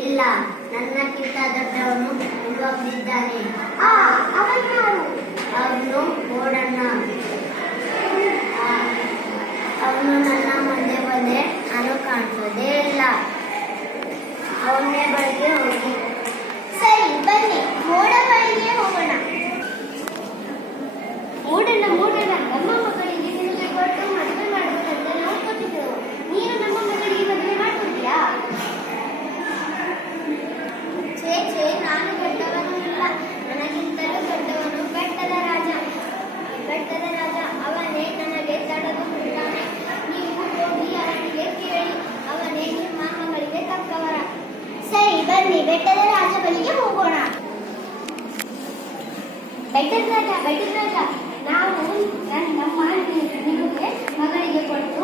ಇಲ್ಲ, ನನ್ನಕ್ಕಿಂತ ದೊಡ್ಡವನು ಇನ್ನೊಬ್ಬನಿದ್ದಾನೆ. ಅವನು ಓಡಣ್ಣ. ಅವನು ನನ್ನ ಮುಂದೆ ಬಂದ್ರೆ ನಾನು ಕಾಣಿಸೋದೇ ಇಲ್ಲ. ಅವನೇ ಬಳಿಗೆ ಹೋಗಿ. ಸರಿ, ಬನ್ನಿ ಮೋಡ ಬಳಿಗೆ ಹೋಗೋಣ. ಮೂಡಣ್ಣ ನಮ್ಮ ಮಗಳಿಗೆ ನಿಮಗೆ ಕೊಟ್ಟು ಮದುವೆ ಮಾಡಬೇಕಂತ ನಾವು ಕೊಟ್ಟಿದ್ದೆವು. ನೀನು ನಮ್ಮ ಮಗಳಿಗೆ ಮದುವೆ ಮಾಡ್ಕೊಡ್ತೀಯಾ? ಛೇ, ನಾನು ದೊಡ್ಡವನು ಇಲ್ಲ. ನನಗಿಂತಲೂ ದೊಡ್ಡವನು ಬೆಟ್ಟದ ರಾಜ. ಅವನೇ ನನಗೆ ತಡೆದು ಬಿಡ್ತಾನೆ. ನೀವು ಹೋಗಿ ಅವನಿಗೆ ಕೇಳಿ, ಅವನೇ ನಿಮ್ಮ ಮಗಳಿಗೆ ತಕ್ಕವರ. ಸರಿ, ಬನ್ನಿ ಬೆಟ್ಟದ ರಾಜ ಬಳಿಗೆ ಹೋಗೋಣ. ಬೆಟ್ಟದ ರಾಜ, ನಾವು ನಮ್ಮ ನಿಮಗೆ ಮಗಳಿಗೆ ಕೊಡ್ತೇವೆ.